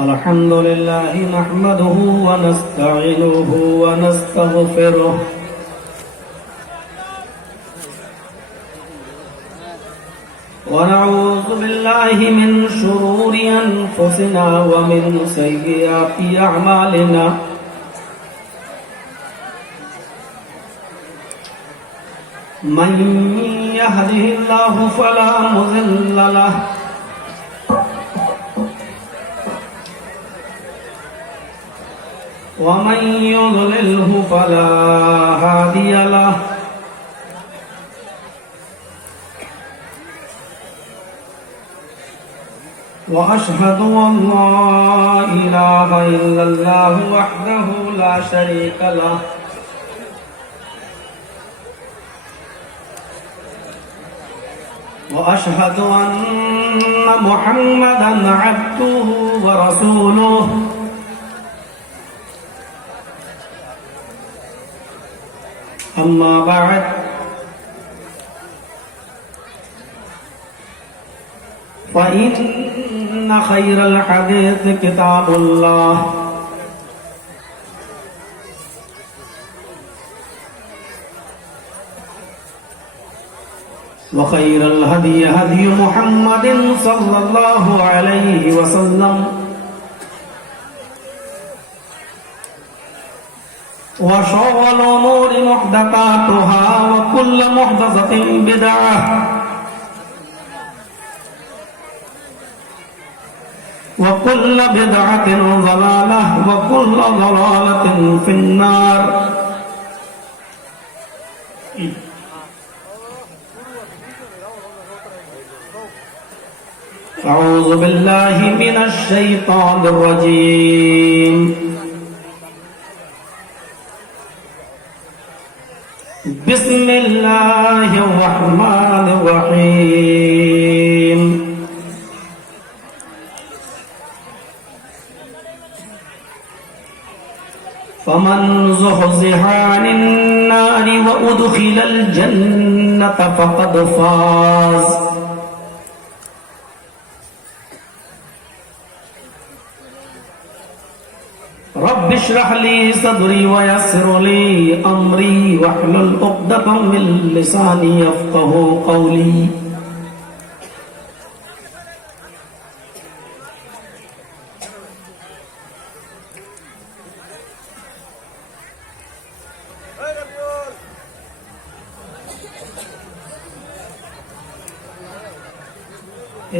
الحمد لله نحمده ونستعينه ونستغفره ونعوذ بالله من شرور أنفسنا ومن سيئات أعمالنا من يهده الله فلا مضل له ومن يضلله فلا هادي له وأشهد أن لا إله إلا الله وحده لا شريك له وأشهد أن محمدا عبده ورسوله أما بعد فإن خير الحديث كتاب الله وخير الهدي هدي محمد صلى الله عليه وسلم وشر الأمور محدثاتها وكل محدثة بدعة وكل بدعة ضلالة وكل ضلالة في النار. أعوذ بالله من الشيطان الرجيم. بسم الله الرحمن الرحيم. فمن زحزح عن النار وأدخل الجنة فقد فاز. رب اشرح لي صدري ويسر لي أمري واحلل عقدة من لساني يفقهوا قولي.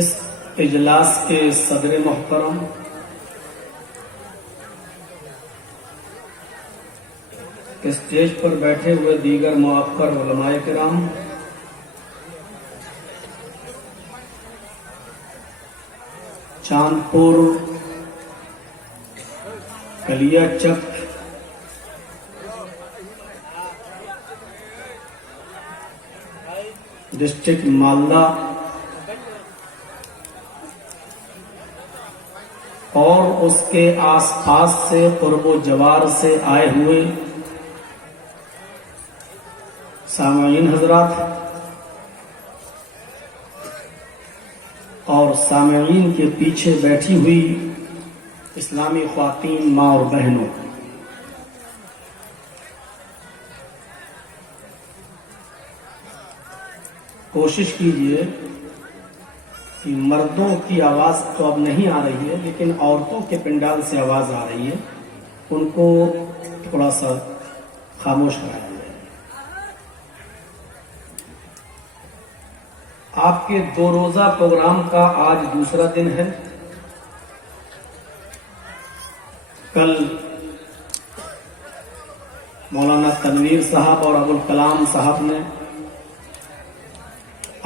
اس اجلاس کے صدر محترم اسٹیج پر بیٹھے ہوئے دیگر معقر علماء کرام، چاندپور کلیا چک ڈسٹرکٹ مالدہ اور اس کے آس پاس سے قرب و جوار سے آئے ہوئے سامعین حضرات اور سامعین کے پیچھے بیٹھی ہوئی اسلامی خواتین ماں اور بہنوں، کوشش کیجئے کہ مردوں کی آواز تو اب نہیں آ رہی ہے لیکن عورتوں کے پنڈال سے آواز آ رہی ہے، ان کو تھوڑا سا خاموش کرایا جائے. آپ کے 2 روزہ پروگرام کا آج دوسرا دن ہے. کل مولانا تنویر صاحب اور ابوالکلام صاحب نے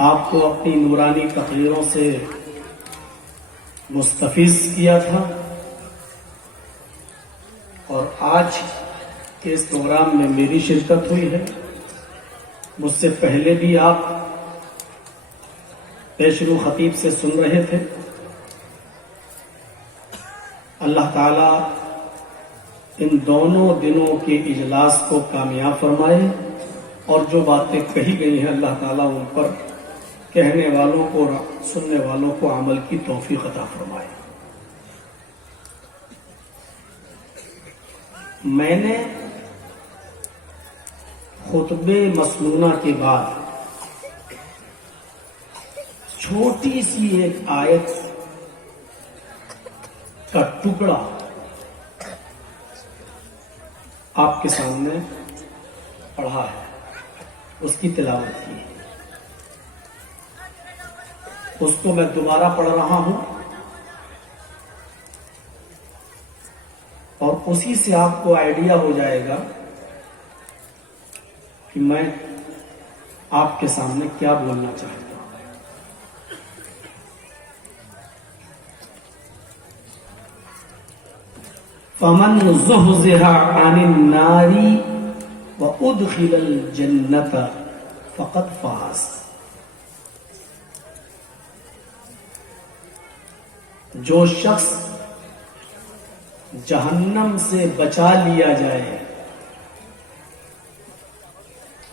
آپ کو اپنی نورانی تقریروں سے مستفیض کیا تھا، اور آج کے اس پروگرام میں میری شرکت ہوئی ہے. مجھ سے پہلے بھی آپ پیشرو خطیب سے سن رہے تھے. اللہ تعالی ان دونوں دنوں کے اجلاس کو کامیاب فرمائے اور جو باتیں کہی گئی ہیں اللہ تعالیٰ ان پر کہنے والوں کو سننے والوں کو عمل کی توفیق عطا فرمائے. میں نے خطبے مسنونہ کے بعد چھوٹی سی ایک آیت کا ٹکڑا آپ کے سامنے پڑھا ہے، اس کی تلاوت کی، اس کو میں دوبارہ پڑھ رہا ہوں، اور اسی سے آپ کو آئیڈیا ہو جائے گا کہ میں آپ کے سامنے کیا بولنا چاہتا ہوں۔ فمن زحزح عن النار وادخل الجنة فقد فاز۔ جو شخص جہنم سے بچا لیا جائے،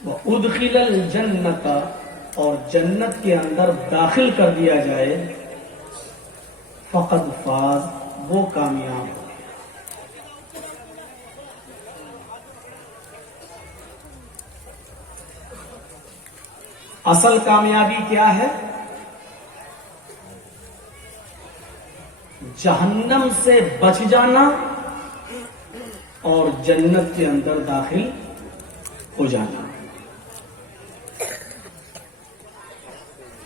وادخل الجنة، اور جنت کے اندر داخل کر دیا جائے، فقد فاز، وہ کامیاب ہو۔ اصل کامیابی کیا ہے؟ جہنم سے بچ جانا اور جنت کے اندر داخل ہو جانا۔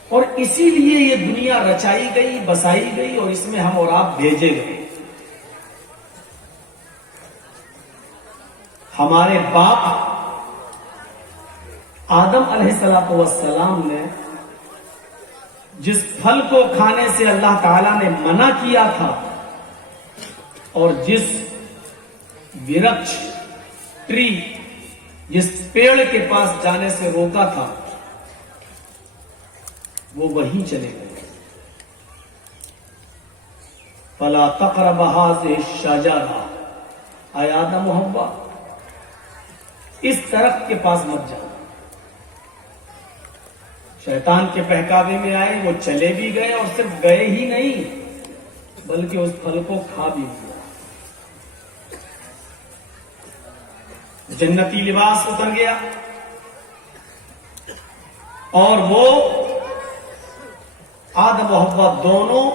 اور اسی لیے یہ دنیا رچائی گئی، بسائی گئی، اور اس میں ہم اور آپ بھیجے گئے۔ ہمارے باپ آدم علیہ السلام نے جس پھل کو کھانے سے اللہ تعالی نے منع کیا تھا، اور جس ورکش ٹری، جس پیڑ کے پاس جانے سے روکا تھا، وہ وہیں چلے گئے۔ فَلَا تَقْرَبَ هَٰذِهِ الشَّجَرَةَ، اے آدم و حوا، اس درخت کے پاس مت جاؤ۔ شیطان کے بہکاوے میں آئے، وہ چلے بھی گئے، اور صرف گئے ہی نہیں بلکہ اس پھل کو کھا بھی لیا۔ جنتی لباس اتر گیا، اور وہ آدم و حوا دونوں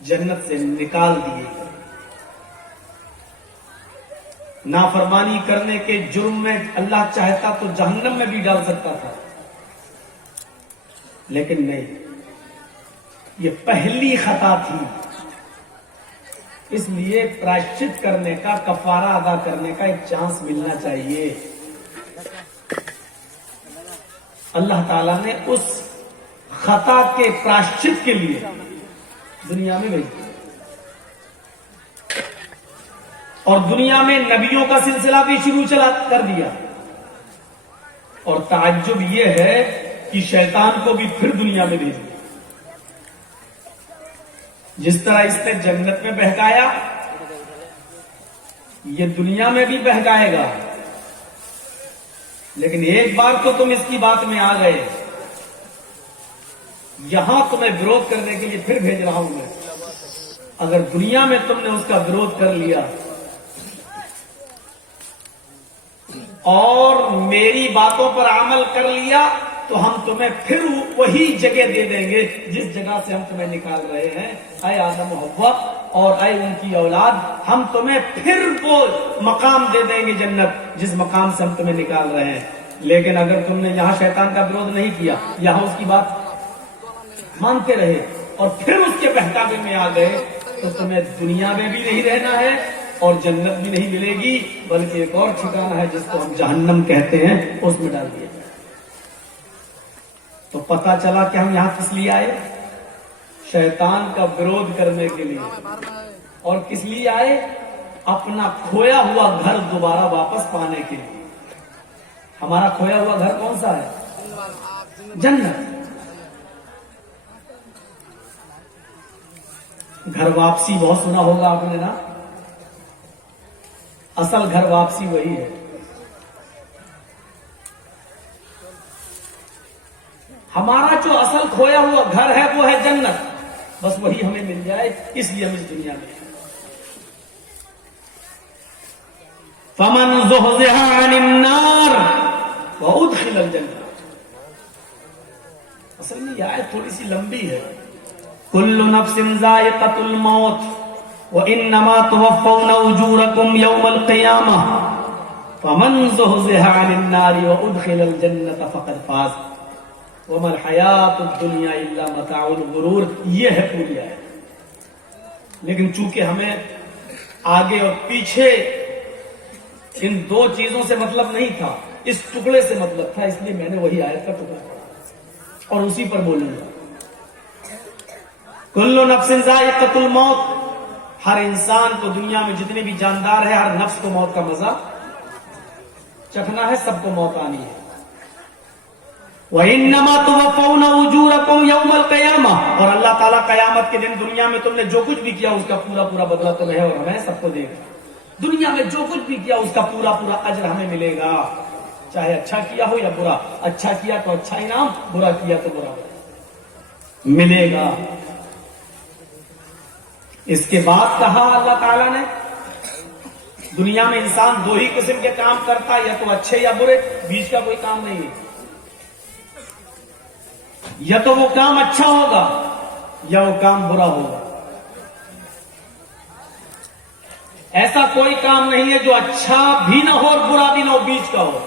جنت سے نکال دیے گئے۔ نافرمانی کرنے کے جرم میں اللہ چاہتا تو جہنم میں بھی ڈال سکتا تھا، لیکن نہیں، یہ پہلی خطا تھی، اس لیے پراشچت کرنے کا، کفارہ ادا کرنے کا ایک چانس ملنا چاہیے۔ اللہ تعالیٰ نے اس خطا کے پراشچت کے لیے دنیا میں بھیج دیا، اور دنیا میں نبیوں کا سلسلہ بھی شروع کر دیا۔ اور تعجب یہ ہے کہ شیطان کو بھی پھر دنیا میں بھیج دیا۔ جس طرح اس نے جنت میں بہکایا، یہ دنیا میں بھی بہکائے گا، لیکن ایک بار تو تم اس کی بات میں آ گئے، یہاں تمہیں وروਧ کرنے کے لیے پھر بھیج رہا ہوں میں۔ اگر دنیا میں تم نے اس کا وروਧ کر لیا اور میری باتوں پر عمل کر لیا، تو ہم تمہیں پھر وہی جگہ دے دیں گے جس جگہ سے ہم تمہیں نکال رہے ہیں، اے آدم و حوا اور اے ان کی اولاد، ہم تمہیں پھر وہ مقام دے دیں گے جنت جس مقام سے ہم تمہیں نکال رہے ہیں۔ لیکن اگر تم نے یہاں شیطان کا وروਧ نہیں کیا، یہاں اس کی بات مانتے رہے اور پھر اس کے بہکاوے میں آ گئے، تو تمہیں دنیا میں بھی نہیں رہنا ہے اور جنت بھی نہیں ملے گی، بلکہ ایک اور ٹھکانہ ہے جس کو ہم جہنم کہتے ہیں، اس میں ڈال دیا جائے۔ تو پتہ چلا کہ ہم یہاں کس لیے آئے؟ شیطان کا وروਧ کرنے کے لیے۔ اور کس لیے آئے؟ اپنا کھویا ہوا گھر دوبارہ واپس پانے کے لیے۔ ہمارا کھویا ہوا گھر کون سا ہے؟ جنت۔ گھر واپسی بہت سنا ہوگا آپ نے نا، اصل گھر واپسی وہی ہے۔ ہمارا جو اصل کھویا ہوا گھر ہے وہ ہے جنت، بس وہی ہمیں مل جائے، اس لیے ہم اس دنیا میں ہیں۔ فمن زحزح عن النار وادخل الجنہ. اصل میں یہ آیت تھوڑی سی لمبی ہے. کل نفس ذائقۃ الموت وانما توفون اجورکم یوم القیامہ فمن زحزح عن النار وادخل الجنہ فقد فاز وما الحیات الدنیا الا متاع الغرور. یہ ہے پوری آیت. لیکن چونکہ ہمیں آگے اور پیچھے ان دو چیزوں سے مطلب نہیں تھا, اس ٹکڑے سے مطلب تھا, اس لیے میں نے وہی آیت کا ٹکڑا پڑھا اور اسی پر بولوں گا. کل نفس ذائقۃ الموت, ہر انسان کو دنیا میں جتنے بھی جاندار ہے ہر نفس کو موت کا مزہ چکھنا ہے, سب کو موت آنی ہے. وَإِنَّمَا تُوَفَّوْنَ أُجُورَكُمْ يَوْمَ الْقِيَامَةِ, اور اللہ تعالیٰ قیامت کے دن دنیا میں تم نے جو کچھ بھی کیا اس کا پورا پورا بدلہ تمہیں اور ہمیں سب کو دے گا. دنیا میں جو کچھ بھی کیا اس کا پورا پورا اجر ہمیں ملے گا, چاہے اچھا کیا ہو یا برا. اچھا کیا تو اچھا انعام, برا کیا تو برا ملے گا. اس کے بعد کہا اللہ تعالیٰ نے دنیا میں انسان دو ہی قسم کے کام کرتا ہے, یا تو اچھے یا برے, بیچ کا کوئی کام نہیں ہے. یا تو وہ کام اچھا ہوگا یا وہ کام برا ہوگا. ایسا کوئی کام نہیں ہے جو اچھا بھی نہ ہو اور برا بھی نہ ہو, بیچ کا ہو.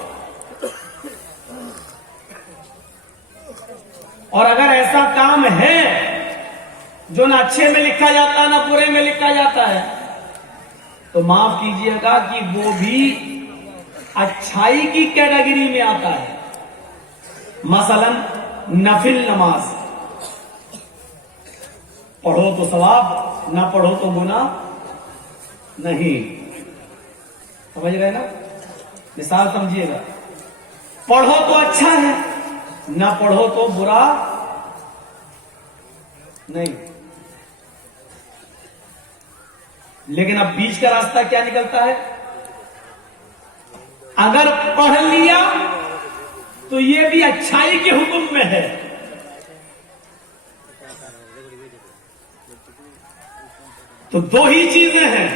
اور اگر ایسا کام ہے جو نہ اچھے میں لکھا جاتا نہ برے میں لکھا جاتا ہے تو معاف کیجئے گا کہ وہ بھی اچھائی کی کیٹیگری میں آتا ہے. مثلا نفل نماز, پڑھو تو ثواب, نہ پڑھو تو گناہ نہیں. سمجھ رہے نا, مثال سمجھیے گا. پڑھو تو اچھا ہے, نہ پڑھو تو برا نہیں. لیکن اب بیچ کا راستہ کیا نکلتا ہے؟ اگر پڑھ لیا تو یہ بھی اچھائی کے حکم میں ہے. تو دو ہی چیزیں ہیں,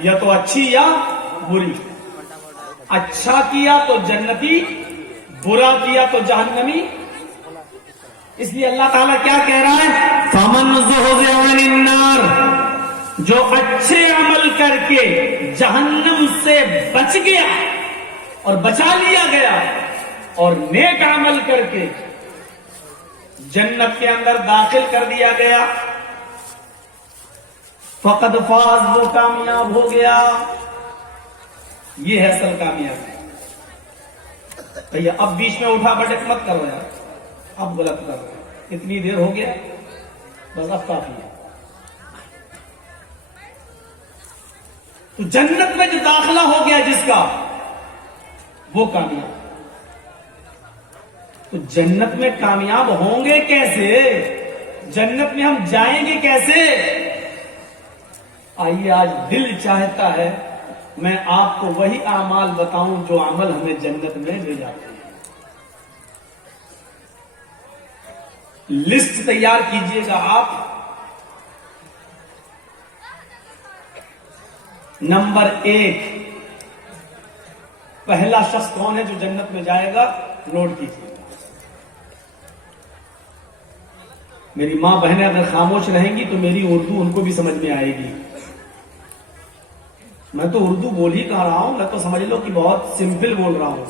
یا تو اچھی یا بری. اچھا کیا تو جنتی, برا کیا تو جہنمی. اس لیے اللہ تعالیٰ کیا کہہ رہا ہے؟ فمن زحزح عن النار, جو اچھے عمل کر کے جہنم سے بچ گیا اور بچا لیا گیا, اور نیک عمل کر کے جنت کے اندر داخل کر دیا گیا, فقد فاز, وہ کامیاب ہو گیا. یہ ہے اصل کامیابی. بھیا اب بیچ میں اٹھا بٹک مت کرو یار, اب غلط کر رہے ہیں, اتنی دیر ہو گیا, بس اب کافی ہے. تو جنت میں جو داخلہ ہو گیا جس کا, وہ کامیاب. تو جنت میں کامیاب ہوں گے کیسے؟ جنت میں ہم جائیں گے کیسے؟ آئیے آج دل چاہتا ہے میں آپ کو وہی اعمال بتاؤں جو عمل ہمیں جنت میں لے جاتے ہیں. لسٹ تیار کیجئے گا آپ. نمبر 1, پہلا شخص کون ہے جو جنت میں جائے گا؟ نوٹ کیجئے. میری ماں بہنیں اگر خاموش رہیں گی تو میری اردو ان کو بھی سمجھ میں آئے گی. میں تو اردو بول ہی کہہ رہا ہوں, میں تو سمجھ لو کہ بہت سمپل بول رہا ہوں,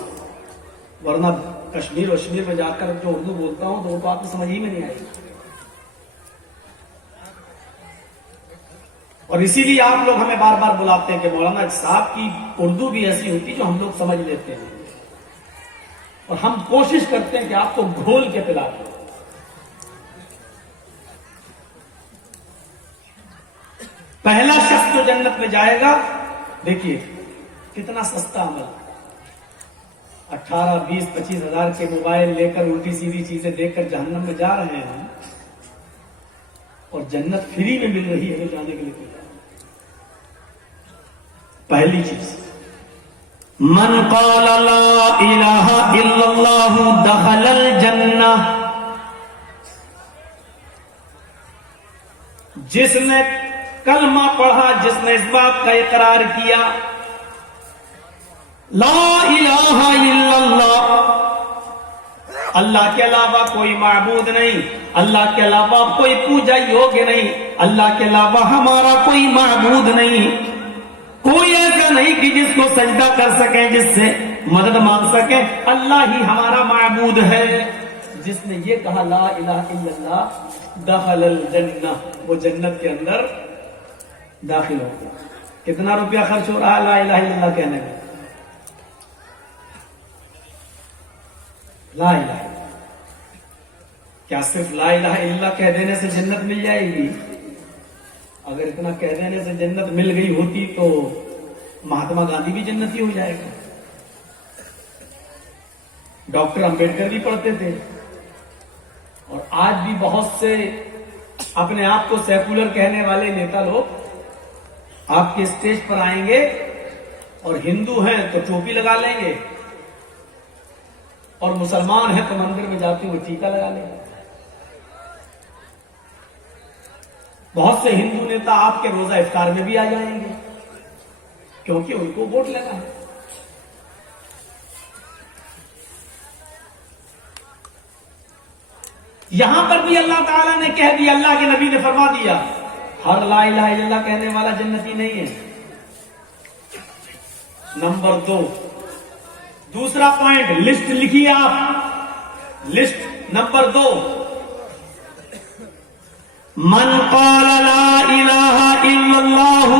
ورنہ کشمیر وشمیر میں جا کر جو اردو بولتا ہوں تو وہ تو آپ کو سمجھ ہی میں نہیں آئے گی. اور اسی لیے آپ لوگ ہمیں بار بار بلاتے ہیں کہ مولانا صاحب کی اردو بھی ایسی ہوتی جو ہم لوگ سمجھ لیتے ہیں, اور ہم کوشش کرتے ہیں کہ آپ کو گھول کے پلا دیں. پہلا شخص جو جنت میں جائے گا, دیکھیے کتنا سستا عمل, 18, 20, 25 ہزار کے موبائل لے کر الٹی سیدھی چیزیں دیکھ کر جہنم میں جا رہے ہیں, اور جنت فری میں مل رہی ہے جانے کے لیے. پہلی چیز, من قال لا الہ الا اللہ دخل الجنہ, جس نے کلمہ پڑھا, جس نے اس بات کا اقرار کیا لا الہ الا اللہ، اللہ کے علاوہ کوئی معبود نہیں، اللہ کے علاوہ کوئی پوجا یوگی نہیں، اللہ کے علاوہ ہمارا کوئی معبود نہیں، کوئی ایسا نہیں کہ جس کو سجدہ کر سکیں، جس سے مدد مانگ سکیں، اللہ ہی ہمارا معبود ہے۔ جس نے یہ کہا لا الہ الا اللہ دخل الجنہ، وہ جنت کے اندر داخل ہو گیا۔ کتنا روپیہ خرچ ہو رہا ہے لا الہ الا اللہ کہنے میں؟ لا الہ الا اللہ، کیا صرف لا الہ الا اللہ کہہ دینے سے جنت مل جائے گی؟ اگر اتنا کہہ دینے سے جنت مل گئی ہوتی تو مہاتما گاندھی بھی جنتی ہو جائے گا، ڈاکٹر امبیڈکر بھی پڑھتے تھے، اور آج بھی بہت سے اپنے آپ کو سیکولر کہنے والے نیتا لوگ آپ کے اسٹیج پر آئیں گے اور ہندو ہیں تو ٹوپی لگا لیں گے، اور مسلمان ہیں تو مندر میں جاتے ہوئے ٹیکا لگا لیں گے۔ بہت سے ہندو نیتا آپ کے روزہ افطار میں بھی آ جائیں گے کیونکہ ان کو ووٹ لینا ہے۔ یہاں پر بھی اللہ تعالیٰ نے کہہ دیا، اللہ کے نبی نے فرما دیا، ہر لا الہ الا اللہ کہنے والا جنتی نہیں ہے۔ نمبر 2، دوسرا پوائنٹ لسٹ لکھیے آپ، لسٹ نمبر 2، من قال لا الہ الا اللہ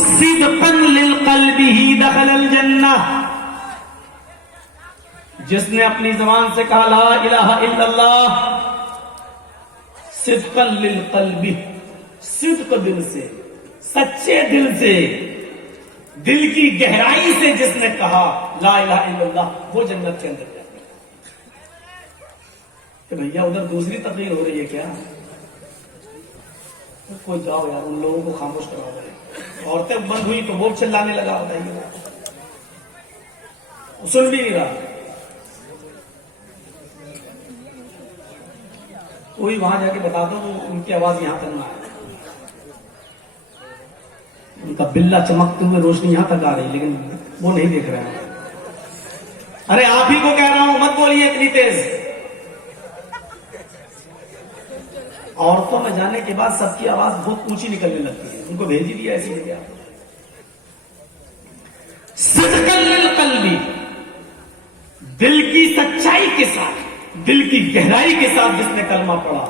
صدقا للقلبہ دخل الجنہ، جس نے اپنی زبان سے کہا لا الہ الا اللہ صدقا للقلب، صدق دل سے، سچے دل سے، دل کی گہرائی سے جس نے کہا لا الہ الا اللہ، وہ جنت کے اندر جائے گا۔ کہ بھیا ادھر دوسری تقریر ہو رہی ہے کیا؟ کوئی جاؤ یار، ان لوگوں کو خاموش کراؤ گے۔ عورتیں بند ہوئی تو وہ چلانے لگا، بتائیے، سن بھی نہیں رہا کوئی، وہاں جا کے بتا دو ان کی آواز یہاں تک نہ آئے۔ ان کا بلا چمکتے ہوئے روشنی یہاں تک آ رہی، لیکن وہ نہیں دیکھ رہے ہیں۔ ارے آپ ہی کو کہہ رہا ہوں مت بولیے اتنی تیز۔ عورتوں میں جانے کے بعد سب کی آواز بہت اونچی نکلنے لگتی ہے، ان کو بھیج دیا ایسی جگہ۔ صدقا للقلب، دل کی سچائی کے ساتھ، دل کی گہرائی کے ساتھ جس نے کلمہ پڑھا۔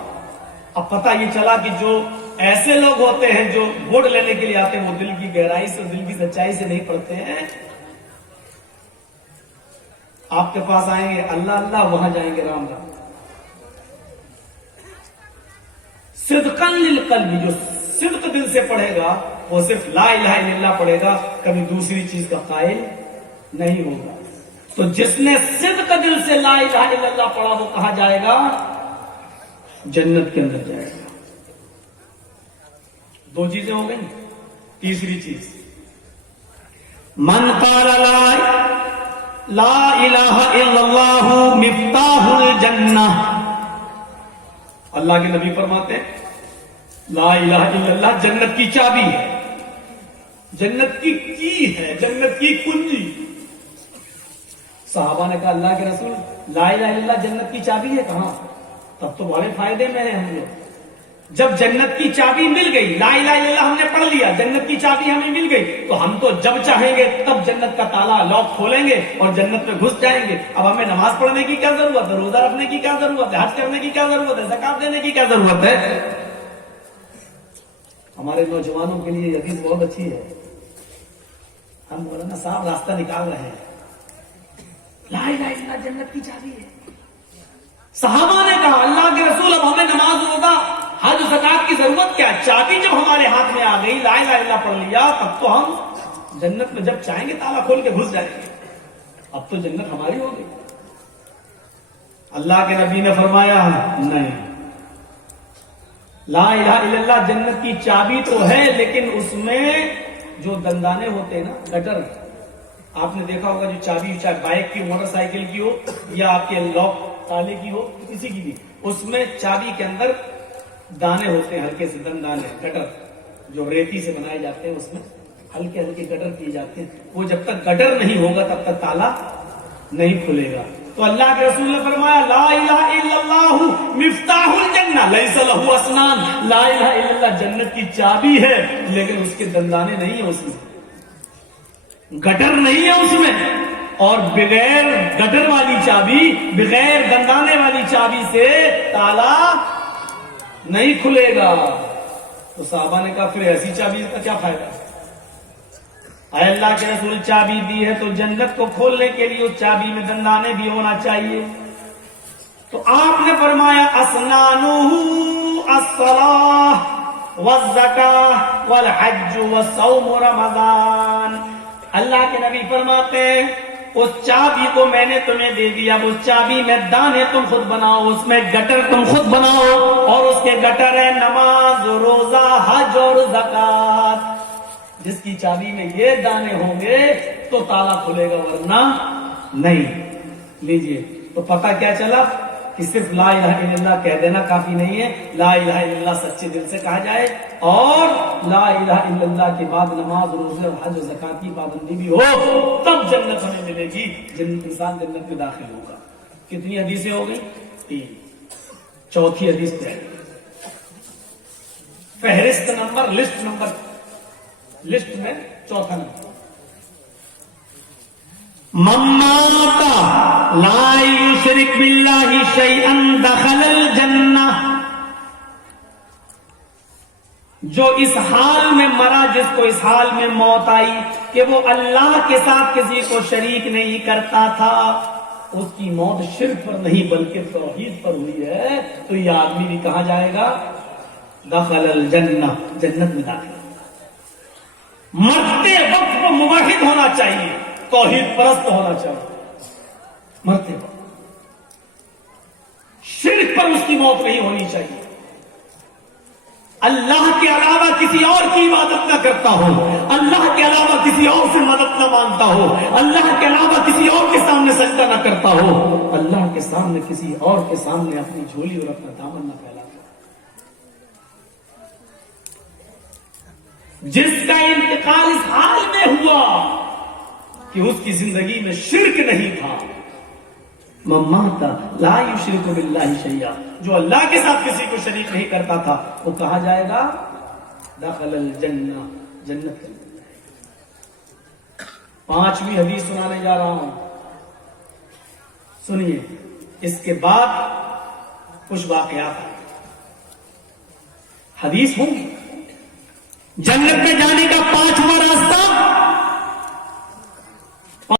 اب پتہ یہ چلا کہ جو ایسے لوگ ہوتے ہیں جو ووٹ لینے کے لیے آتے ہیں، وہ دل کی گہرائی سے، دل کی سچائی سے نہیں پڑھتے ہیں۔ آپ کے پاس آئیں گے اللہ اللہ، وہاں جائیں گے رام رام۔ صدقا للقلب، جو صدق دل سے پڑھے گا وہ صرف لا الہ الا اللہ پڑھے گا، کبھی دوسری چیز کا قائل نہیں ہوگا۔ تو جس نے صدق دل سے لا الہ الا اللہ پڑھا وہ کہا جائے گا جنت کے اندر جائے گا۔ 2 چیزیں ہو گئی، تیسری چیز من قال لا الہ الا اللہ مفتاح الجنہ، اللہ کے نبی فرماتے ہیں لا الہ الا اللہ جنت کی چابی ہے، جنت کی ہے، جنت کی کنجی۔ صحابہ نے کہا اللہ کے رسول لا الہ الا اللہ جنت کی چابی ہے، کہاں؟ تب تو بڑے فائدے میں ہیں ہم لوگ۔ جب جنت کی چابی مل گئی، لا الہ الا اللہ ہم نے پڑھ لیا، جنت کی چابی ہمیں مل گئی، تو ہم تو جب چاہیں گے تب جنت کا تالا لاک کھولیں گے اور جنت میں گھس جائیں گے۔ اب ہمیں نماز پڑھنے کی کیا ضرورت ہے، روزہ رکھنے کی کیا ضرورت ہے، حج کرنے کی کیا ضرورت ہے، زکات دینے کی کیا ضرورت ہے؟ ہمارے نوجوانوں کے لیے یہ حدیث بہت اچھی ہے، ہم مولانا صاحب راستہ نکال رہے ہیں، لا الہ الا اللہ جنت کی چابی ہے۔ صحابہ نے کہا اللہ کے رسول اب ہمیں نماز روزہ حج زکات کی ضرورت کیا؟ چابی جب ہمارے ہاتھ میں آ گئی، لا الہ الا اللہ پڑھ لیا، تب تو ہم جنت میں جب چاہیں گے تالا کھول کے گھس جائیں گے، اب تو جنت ہماری ہو گئی۔ اللہ کے نبی نے فرمایا نہیں، لا الہ الا اللہ جنت کی چابی تو ہے، لیکن اس میں جو دندانے ہوتے ہیں نا، گٹر، آپ نے دیکھا ہوگا جو چابی چاہے بائک کی، موٹر سائیکل کی ہو یا آپ کے لاک تالے کی ہو، کسی کی بھی، اس میں چابی کے اندر دانے ہوتے ہیں، ہلکے سے دندانے، گٹر جو ریتی سے بنائے جاتے ہیں، اس میں ہلکے ہلکے گٹر کیے جاتے ہیں، وہ جب تک گٹر نہیں ہوگا تب تک تالا نہیں کھلے گا. تو اللہ کے رسول نے فرمایا لا الہ الا اللہ مفتاح الجنہ لیس لہ اسنان، لا الہ الا اللہ جنت کی چابی ہے لیکن اس کے دندانے نہیں ہیں، اس میں گٹر نہیں ہے اس میں. اور بغیر گٹر والی چابی، بغیر دندانے والی چابی سے تالا نہیں کھلے گا. تو صحابہ نے کہا پھر ایسی چابی کا کیا فائدہ؟ اے اللہ کے رسول چابی دی ہے تو جنت کو کھولنے کے لیے اس چابی میں دندانے بھی ہونا چاہیے. تو آپ نے فرمایا اسنانہ الصلاۃ والزکاۃ والحج والصوم رمضان. اللہ کے نبی فرماتے ہیں اس چابی کو میں نے تمہیں دے دیا، اس چابی میں دانے تم خود بناؤ، اس میں گٹر تم خود بناؤ، اور اس کے گٹر ہے نماز، روزہ، حج اور زکات. جس کی چابی میں یہ دانے ہوں گے تو تالا کھلے گا ورنہ نہیں. لیجئے تو پتہ کیا چلا کہ صرف لا الہ الا اللہ کہہ دینا کافی نہیں ہے، لا الہ الا اللہ سچے دل سے کہا جائے اور لا الہ الا اللہ کے بعد نماز، روزے اور حج و زکات کی پابندی بھی ہو تب جنت ہمیں ملے گی، انسان جنت میں داخل ہوگا. کتنی حدیثیں ہو گئی؟ 3. چوتھی حدیث پہ فہرست نمبر، لسٹ میں چوتھا نمبر، من مات لا یشرک باللہ شیئا دخل الجنہ. جو اس حال میں مرا، جس کو اس حال میں موت آئی کہ وہ اللہ کے ساتھ کسی کو شریک نہیں کرتا تھا، اس کی موت شرک پر نہیں بلکہ توحید پر ہوئی ہے، تو یہ آدمی بھی کہاں جائے گا؟ دخل الجنہ، جنت میں داخل. مرتے وقت وہ موحد ہونا چاہیے، توحید پرست ہونا چاہیے. مرتے وقت شرک پر اس کی موت نہیں ہونی چاہیے. اللہ کے علاوہ کسی اور کی عبادت نہ کرتا ہو، اللہ کے علاوہ کسی اور سے مدد نہ مانگتا ہو، اللہ کے علاوہ کسی اور کے سامنے سجدہ نہ کرتا ہو، اللہ کے سامنے کسی اور کے سامنے اپنی جھولی اور اپنا دامن نہ پھیلاتا. جس کا انتقال اس حال میں ہوا کہ اس کی زندگی میں شرک نہیں تھا، ممات لا یشرک باللہ شیئا، جو اللہ کے ساتھ کسی کو شریک نہیں کرتا تھا، وہ کہا جائے گا؟ دخل الجنہ، جنت کے اندر جائے گا. 5ویں حدیث سنانے جا رہا ہوں، سنیے. اس کے بعد کچھ واقعات حدیث ہوں گی. جنت میں جانے کا 5